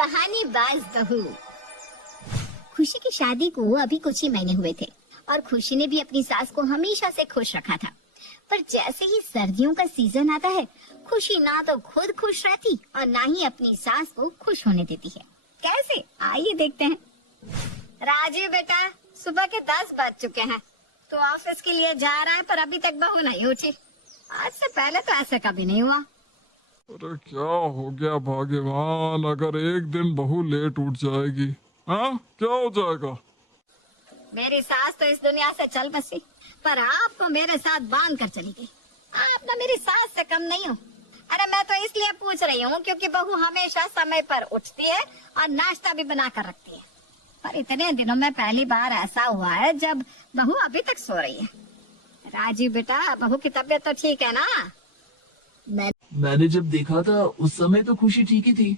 बहानेबाज बहू। खुशी की शादी को अभी कुछ ही महीने हुए थे और खुशी ने भी अपनी सास को हमेशा से खुश रखा था। पर जैसे ही सर्दियों का सीजन आता है, खुशी ना तो खुद खुश रहती और ना ही अपनी सास को खुश होने देती है। कैसे, आइए देखते हैं। राजीव बेटा, सुबह के 10 बज चुके हैं। तो ऑफिस के लिए जा रहा है पर अभी तक बहू नहीं उठी। आज से पहले तो ऐसा कभी नहीं हुआ। अरे क्या हो गया भाग्यवान, अगर एक दिन बहू लेट उठ जाएगी, हाँ क्या हो जाएगा? मेरी सास तो इस दुनिया से चल बसी, पर आपको मेरे साथ बांध कर चली गई। आप ना मेरी सास से कम नहीं हो। अरे मैं तो इसलिए पूछ रही हूँ क्योंकि बहू हमेशा समय पर उठती है और नाश्ता भी बना कर रखती है। पर इतने दिनों में पहली बार ऐसा हुआ है जब बहू अभी तक सो रही है। राजीव बेटा, बहू की तबीयत तो ठीक है ना? मैंने जब देखा था उस समय तो खुशी ठीक ही थी।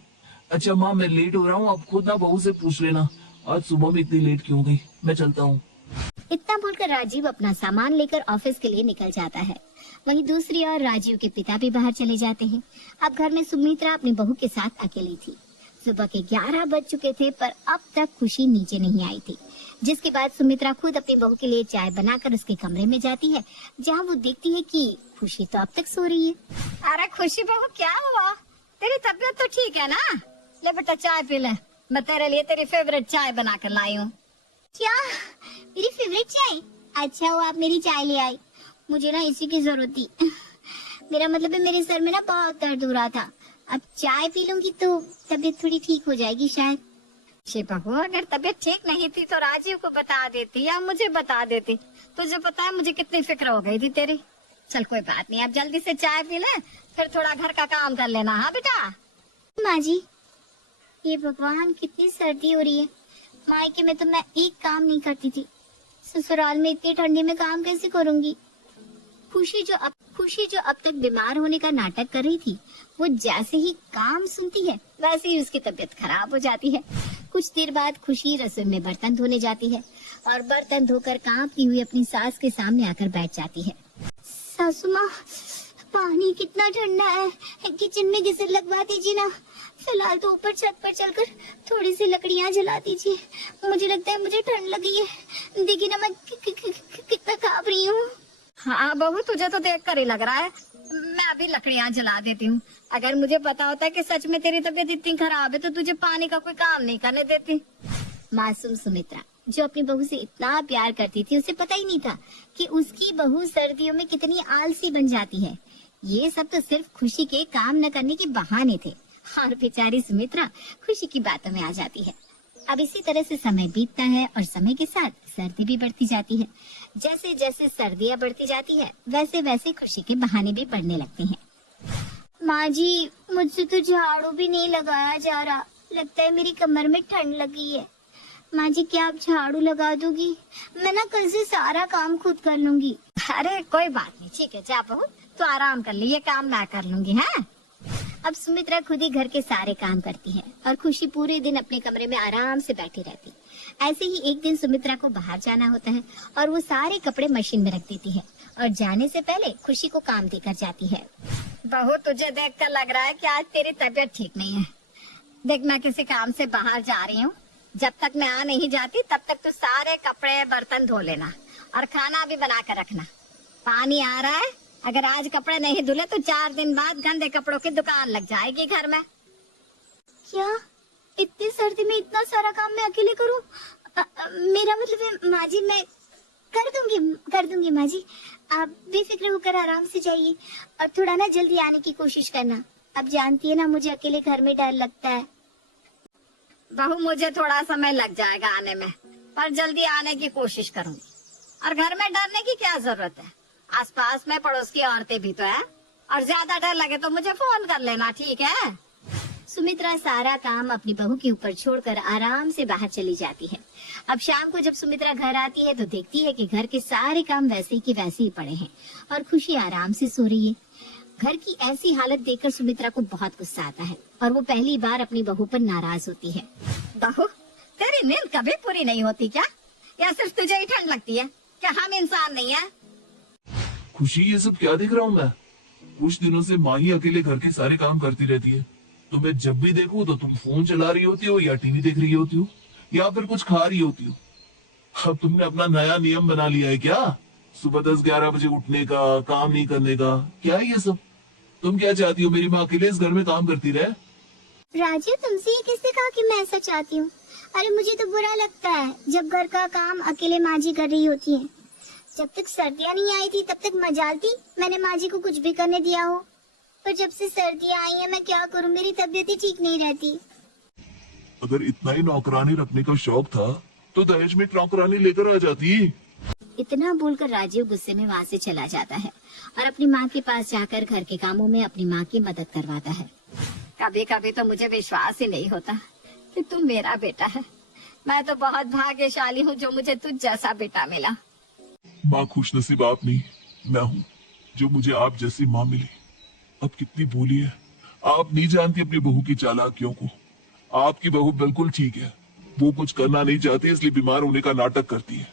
अच्छा माँ, मैं लेट हो रहा हूँ, आप खुद ना बहू से पूछ लेना आज सुबह में इतनी लेट क्यों गई। मैं चलता हूँ। इतना बोलकर राजीव अपना सामान लेकर ऑफिस के लिए निकल जाता है। वहीं दूसरी ओर राजीव के पिता भी बाहर चले जाते हैं। अब घर में सुमित्रा अपनी बहू के साथ अकेली थी। सुबह के 11 बज चुके थे पर अब तक खुशी नीचे नहीं आई थी, जिसके बाद सुमित्रा खुद अपनी बहू के लिए चाय बनाकर उसके कमरे में जाती है, जहां वो देखती है कि खुशी तो अब तक सो रही है। अरे खुशी बहू, क्या हुआ? तेरी तबीयत तो ठीक है ना? ले बेटा चाय पी ले, मैं तेरे लिए तेरी फेवरेट चाय बना कर लाई हूँ। क्या मेरी फेवरेट चाय? अच्छा हुआ आप मेरी चाय ले आई, मुझे ना इसी की जरूरत थी। मेरा मतलब है मेरे सर में ना बहुत दर्द हो रहा था, अब चाय पी लूंगी तो तबीयत थोड़ी ठीक हो जाएगी शायद। बहू, अगर तबीयत ठीक नहीं थी तो राजीव को बता देती या मुझे बता देती। तुझे पता है मुझे कितनी फिक्र हो गई थी तेरी। चल कोई बात नहीं, अब जल्दी से चाय पी ले, फिर थोड़ा घर का काम कर लेना। हाँ बेटा। माँ जी, ये भगवान कितनी सर्दी हो रही है। मायके में तो मैं एक काम नहीं करती थी, ससुराल में इतनी ठंडी में काम कैसे करूंगी। खुशी जो अब तक बीमार होने का नाटक कर रही थी, वो जैसे ही काम सुनती है वैसे ही उसकी तबीयत खराब हो जाती है। कुछ देर बाद खुशी रसोई में बर्तन धोने जाती है और बर्तन धोकर कांपती हुई अपनी सास के सामने आकर बैठ जाती है। सासू माँ, पानी कितना ठंडा है, किचन में गीजर लगवा दीजिए ना। फिलहाल तो ऊपर छत पर चलकर थोड़ी सी लकड़ियाँ जला दीजिए, मुझे लगता है मुझे ठंड लगी है। देखिए ना मैं कितना कांप रही हूँ। हाँ बहू, तुझे तो देखकर ही लग रहा है। मैं अभी लकड़ियाँ जला देती हूँ। अगर मुझे पता होता है कि सच में तेरी तबीयत इतनी खराब है तो तुझे पानी का कोई काम नहीं करने देती। मासूम सुमित्रा जो अपनी बहू से इतना प्यार करती थी, उसे पता ही नहीं था कि उसकी बहू सर्दियों में कितनी आलसी बन जाती है। ये सब तो सिर्फ खुशी के काम न करने के बहाने थे और बेचारी सुमित्रा खुशी की बातों में आ जाती है। अब इसी तरह से समय बीतता है और समय के साथ सर्दी भी बढ़ती जाती है। जैसे जैसे सर्दियाँ बढ़ती जाती है वैसे वैसे खुशी के बहाने भी बढ़ने लगते हैं। माँ जी, मुझसे तो झाड़ू भी नहीं लगाया जा रहा, लगता है मेरी कमर में ठंड लगी है। माँ जी, क्या आप झाड़ू लगा दोगी? मैं ना कल से सारा काम खुद कर लूंगी। अरे कोई बात नहीं, ठीक है, जा बहू तो आराम कर ले, ये काम मैं कर लूंगी। है अब सुमित्रा खुद ही घर के सारे काम करती है और खुशी पूरे दिन अपने कमरे में आराम से बैठी रहती। ऐसे ही एक दिन सुमित्रा को बाहर जाना होता है और वो सारे कपड़े मशीन में रख देती है और जाने से पहले खुशी को काम देकर जाती है। बहू, तुझे देखकर लग रहा है कि आज तेरी तबीयत ठीक नहीं है। देख, मैं किसी काम से बाहर जा रही हूँ, जब तक मैं आ नहीं जाती तब तक तू सारे कपड़े बर्तन धो लेना और खाना भी बना कर रखना। पानी आ रहा है, अगर आज कपड़े नहीं धुले तो 4 दिन बाद गंदे कपड़ों की दुकान लग जाएगी घर में। क्या इतनी सर्दी में इतना सारा काम मैं अकेले करूं? मेरा मतलब है माँ जी, मैं कर दूंगी माँ जी, आप बेफिक्र होकर आराम से जाइए और थोड़ा ना जल्दी आने की कोशिश करना। अब जानती है ना मुझे अकेले घर में डर लगता है। बहू, मुझे थोड़ा समय लग जाएगा आने में, पर जल्दी आने की कोशिश करूंगी। और घर में डरने की क्या जरूरत है, आसपास में पड़ोस की औरतें भी तो है, और ज्यादा डर लगे तो मुझे फोन कर लेना, ठीक है? सुमित्रा सारा काम अपनी बहू के ऊपर छोड़कर आराम से बाहर चली जाती है। अब शाम को जब सुमित्रा घर आती है तो देखती है कि घर के सारे काम वैसे के वैसे ही पड़े हैं और खुशी आराम से सो रही है। घर की ऐसी हालत देखकर सुमित्रा को बहुत गुस्सा आता है और वो पहली बार अपनी बहू पर नाराज होती है। बहू, तेरी नींद कभी पूरी नहीं होती क्या, या सिर्फ तुझे ही ठंड लगती है? क्या हम इंसान नहीं है? खुशी, ये सब क्या देख रहा हूँ मैं? कुछ दिनों से माँ ही अकेले घर के सारे काम करती रहती है। तुम्हें जब भी देखूं तो तुम फोन चला रही होती हो या टीवी देख रही होती हो या फिर कुछ खा रही होती हो। अब तुमने अपना नया नियम बना लिया है क्या? सुबह 10-11 बजे उठने का, काम नहीं करने का। क्या है ये सब? तुम क्या चाहती हो, मेरी माँ अकेले इस घर में काम करती रहे? राजू, तुमसे ये किसने कहा कि मैं ऐसा चाहती हूँ? अरे मुझे तो बुरा लगता है जब घर का काम अकेले माँ जी कर रही होती है। जब तक सर्दियाँ नहीं आई थी तब तक मजालती मैंने माँ जी को कुछ भी करने दिया हो, पर जब से सर्दियाँ आई हैं मैं क्या करूँ, मेरी तबीयत ही ठीक नहीं रहती। अगर इतना ही नौकरानी रखने का शौक था तो दहेज में एक नौकरानी लेकर आ जाती। इतना बोलकर राजीव गुस्से में वहाँ से चला जाता है और अपनी माँ के पास जाकर घर के कामों में अपनी माँ की मदद करवाता है। कभी कभी तो मुझे विश्वास ही नहीं होता कि तुम मेरा बेटा है। मैं तो बहुत भाग्यशाली हूँ जो मुझे तुझ जैसा बेटा मिला। माँ खुशनसीब आप नहीं, मैं हूँ जो मुझे आप जैसी माँ मिली। अब कितनी भूली है, आप नहीं जानती अपनी बहू की चालाकियों को। आपकी बहू बिल्कुल ठीक है, वो कुछ करना नहीं चाहती इसलिए बीमार होने का नाटक करती है।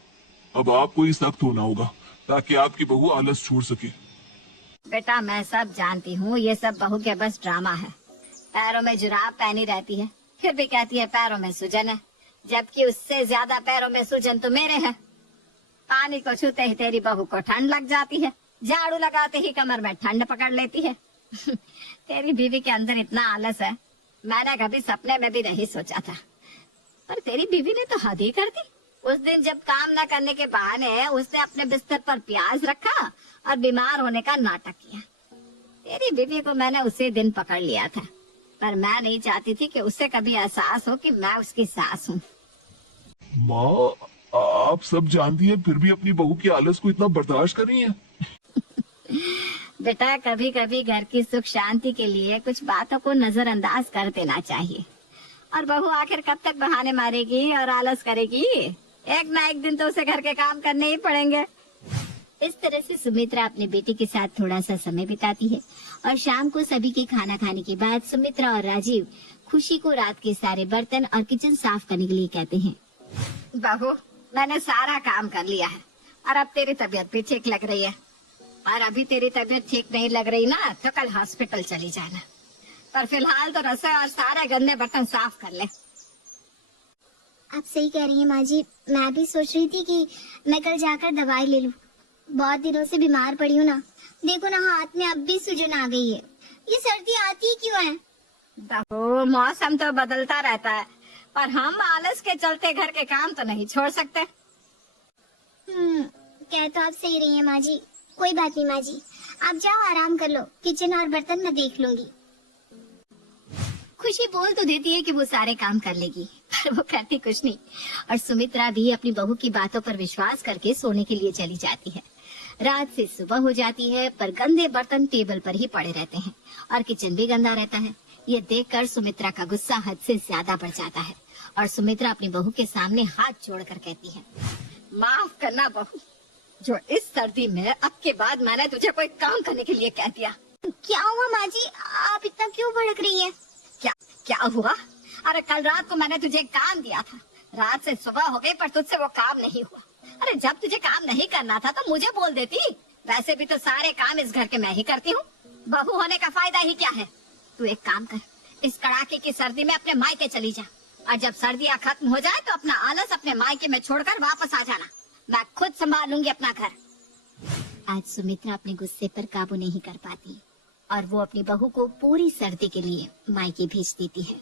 अब आपको ही सख्त होना होगा ताकि आपकी बहू आलस छोड़ सके। बेटा मैं सब जानती हूँ, ये सब बहू के बस ड्रामा है। पैरों में जुराब पहनी रहती है फिर भी कहती है पैरों में सूजन है, जबकि उससे ज्यादा पैरों में सूजन तो मेरे है। पानी को छूते ही तेरी बहू को ठंड लग जाती है, झाड़ू लगाते ही कमर में ठंड पकड़ लेती है। तेरी बीवी के अंदर इतना आलस है, मैंने कभी सपने में भी नहीं सोचा था। पर तेरी बीवी ने तो हद ही कर दी। उस दिन जब काम न करने के बहाने उसने अपने बिस्तर पर प्याज रखा और बीमार होने का नाटक किया। तेरी बीवी को मैंने उसी दिन पकड़ लिया था, पर मैं नहीं चाहती थी कि उसे कभी एहसास हो कि मैं उसकी सास हूँ। माँ, आप सब जानती हैं फिर भी अपनी बहू की आलस को इतना बर्दाश्त कर रही हैं? बेटा कभी कभी घर की सुख शांति के लिए कुछ बातों को नजरअंदाज कर देना चाहिए। और बहू आखिर कब तक बहाने मारेगी और आलस करेगी? एक ना एक दिन तो उसे घर के काम करने ही पड़ेंगे। इस तरह से सुमित्रा अपने बेटे के साथ थोड़ा सा समय बिताती है और शाम को सभी के खाना खाने के बाद सुमित्रा और राजीव खुशी को रात के सारे बर्तन और किचन साफ करने के लिए कहते हैं। बहू मैंने सारा काम कर लिया है और अब तेरी तबीयत भी ठीक लग रही है, और अभी तेरी तबीयत ठीक नहीं लग रही ना तो कल हॉस्पिटल चली जाना, पर फिलहाल तो रसोई और सारे गंदे बर्तन साफ कर ले। आप सही कह रही हैं माँ जी, मैं भी सोच रही थी कि मैं कल जाकर दवाई ले लूं। बहुत दिनों से बीमार पड़ी हूँ ना, देखो ना हाथ में अब भी सूजन आ गई है। ये सर्दी आती क्यों है? बहू मौसम तो बदलता रहता है, पर हम आलस के चलते घर के काम तो नहीं छोड़ सकते। कह तो आप सही रही हैं माँ जी। कोई बात नहीं माँ जी, आप जाओ आराम कर लो, किचन और बर्तन मैं देख लूंगी। खुशी बोल तो देती है कि वो सारे काम कर लेगी, पर वो करती कुछ नहीं। और सुमित्रा भी अपनी बहू की बातों पर विश्वास करके सोने के लिए चली जाती है। रात से सुबह हो जाती है पर गंदे बर्तन टेबल पर ही पड़े रहते हैं और किचन भी गंदा रहता है। ये देखकर सुमित्रा का गुस्सा हद से ज्यादा बढ़ जाता है और सुमित्रा अपनी बहू के सामने हाथ जोड़कर कहती है, माफ करना बहू, जो इस सर्दी में अब के बाद मैंने तुझे कोई काम करने के लिए कह दिया। क्या हुआ माँ जी, आप इतना क्यों भड़क रही हैं? क्या हुआ? अरे कल रात को मैंने तुझे काम दिया था, रात से सुबह हो गई पर तुझसे वो काम नहीं हुआ। अरे जब तुझे काम नहीं करना था तो मुझे बोल देती, वैसे भी तो सारे काम इस घर के मैं ही करती हूँ। बहू होने का फायदा ही क्या है? तू एक काम कर, इस कड़ाके की सर्दी में अपने मायके चली जा, और जब सर्दियाँ खत्म हो जाए तो अपना आलस अपने मायके में छोड़कर वापस आ जाना। मैं खुद संभाल लूंगी अपना घर। आज सुमित्रा अपने गुस्से पर काबू नहीं कर पाती और वो अपनी बहू को पूरी सर्दी के लिए मायके भेज देती है।